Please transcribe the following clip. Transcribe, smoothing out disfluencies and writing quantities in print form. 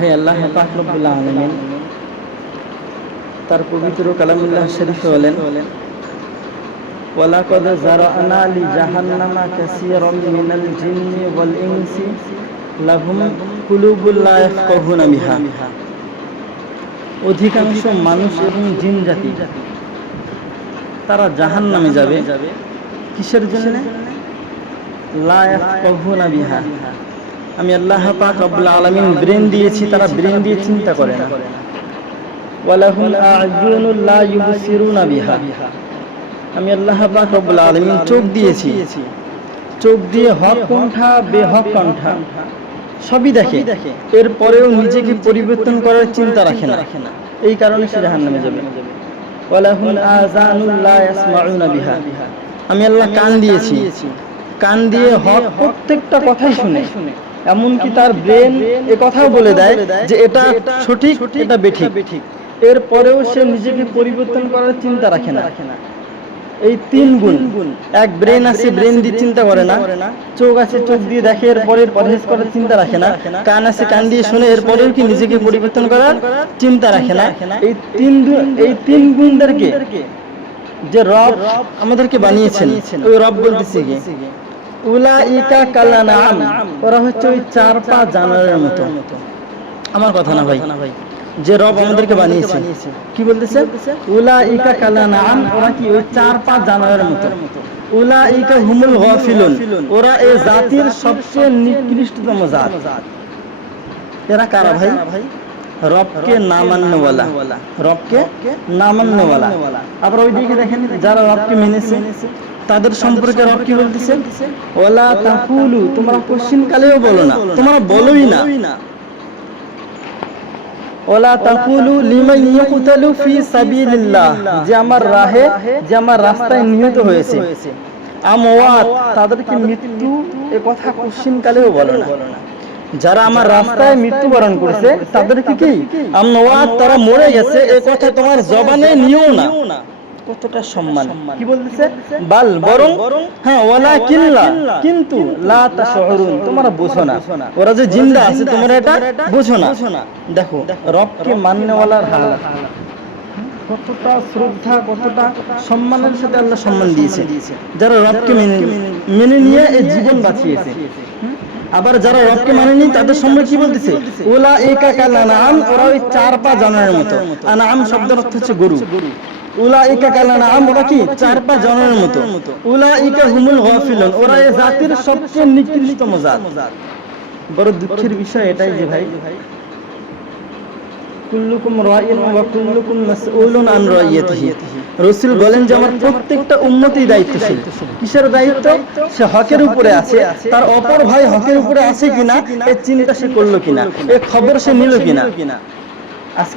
হে আল্লাহ পাক রব্বুল আলামিন তার পবিত্র কালামুল্লাহ শরীফে বলেন ওয়ালাকাদ যারানা লি জাহান্নামা কাসীরাম মিনাল জিন্নি ওয়াল ইনসি লাহুম কুলুবুল লা ইয়াফকাহুনা বিহা। অধিকাংশ মানুষ এবং জিন জাতি তারা জাহান্নামে যাবে কিসের জন্য? লা ইয়াফকাহুনা বিহা। আমি আল্লাহ পাক রব্বুল আলামিন ব্রেন দিয়েছি, তারা ব্রেন দিয়ে চিন্তা করে না। ওয়ালাহুম আ'য়ুনুল লা ইউবসিরুনা বিহা। আমি আল্লাহ পাক রব্বুল আলামিন চোখ দিয়েছি, চোখ দিয়ে হক কোনটা বেহক কোনটা সবই দেখে, এরপরেও নিজেকে পরিবর্তন করার চিন্তা রাখে না। এই কারণে সে জাহান্নামে যাবে। ওয়ালাহুম আযানুল লা ইয়াসমাউনা বিহা। আমি আল্লাহ কান দিয়েছি, কান দিয়ে হক প্রত্যেকটা কথাই শুনে, এমনকি তার ব্রেন এ কথাও বলে দেয় যে এটা সঠিক এটা বেঠিক, এরপরেও সে নিজেকে পরিবর্তন করার চিন্তা রাখে না। এই তিন গুণ, এক ব্রেন আছে ব্রেন দিয়ে চিন্তা করে না, চোখ আছে চোখ দিয়ে দেখে এরপরে পরহেজ করার চিন্তা রাখে না, কান আছে কান দিয়ে শুনে এরপরেও কি নিজেকে পরিবর্তন করার চিন্তা রাখে না। এই তিন গুণদেরকে যে রব আমাদেরকে বানিয়েছেন ওই রব বলতেছে কি উলাইকা কাল আনআম, ওরা হচ্ছে ওই চার পা জানোয়ারের মতো। আমার কথা না ভাই, যে রব আমাদেরকে বানিয়েছেন কি বলতেছে? উলাইকা কাল আনআম, ওরা কি ওই চার পা জানোয়ারের মতো। উলাইকা হুমুল গাফিলুন, ওরা এই জাতির সবচেয়ে নিকৃষ্টতম জাত। এরা কারা ভাই? রবকে না মাননেওয়ালা, রবকে না মাননেওয়ালা। আবার ওইদিকে দেখেন যারা রবকে মেনেছে তাদের সম্পর্কে রব কি বলতেছে? ওয়ালা তাকুলু, তোমরা কোশ্চিন কালেও বলো না, তোমরা বলোই না। ওয়ালা তাকুলু লিমান ইয়াকতালু ফি সাবিলিল্লাহ, যে আমার রাহে, যে আমার রাস্তায় নিহত হয়েছে, আমওয়াত, তাদেরকে মৃত্যু এই কথা কোশ্চিন কালেও বলো না। যারা আমার রাস্তায় মৃত্যুবরণ করেছে তাদেরকে কি আমওয়াত, তারা মরে গেছে, এই কথা তোমার জবানে নিও না। কতটা সম্মান! কি বলতেছে? বাল, বরং, হ্যাঁ, ওয়ালাকিল্লা, কিন্তু লা তাশউরুন, তোমরা বুঝো না, ওরা যে জিন্দা আছে তোমরা এটা বুঝো না। দেখো রবকে মাননেওয়ালার হাল কতটা শ্রদ্ধা, কতটা সম্মানের সাথে আল্লাহ সম্মান দিয়েছে যারা রবকে মেনে নিয়ে এই জীবন বাঁচিয়েছে। আবার যারা রবকে মানেনি তাদের সম্পর্কে কি বলতেছে? উলাইকা কাল আনআম, ওরা ওই চার পা জানোয়ারের মতো। আনআম শব্দের অর্থ হচ্ছে গরু। উলাইকা কাল আনআম, ওরা কি চার পা জানোয়ারের মতো। উলাইকা হুমুল গাফিলুন, ওরা এই জাতির সবচেয়ে নিকৃষ্টতম জাত। বড় দুঃখের বিষয় এটাই যে ভাই কুল্লুকুম রাইন ওয়া কুল্লুকুম মাসউলুন আন রাইয়াতিহি। রাসূল বলেন যে আমার প্রত্যেকটা উম্মতই দায়িত্বশীল। কিসের দায়িত্ব? সে হকের উপরে আছে, তার অপর ভাই হকের উপরে আছে কিনা এই চিন্তা সে করলো কিনা, এই খবর সে নিল কিনা। আজকে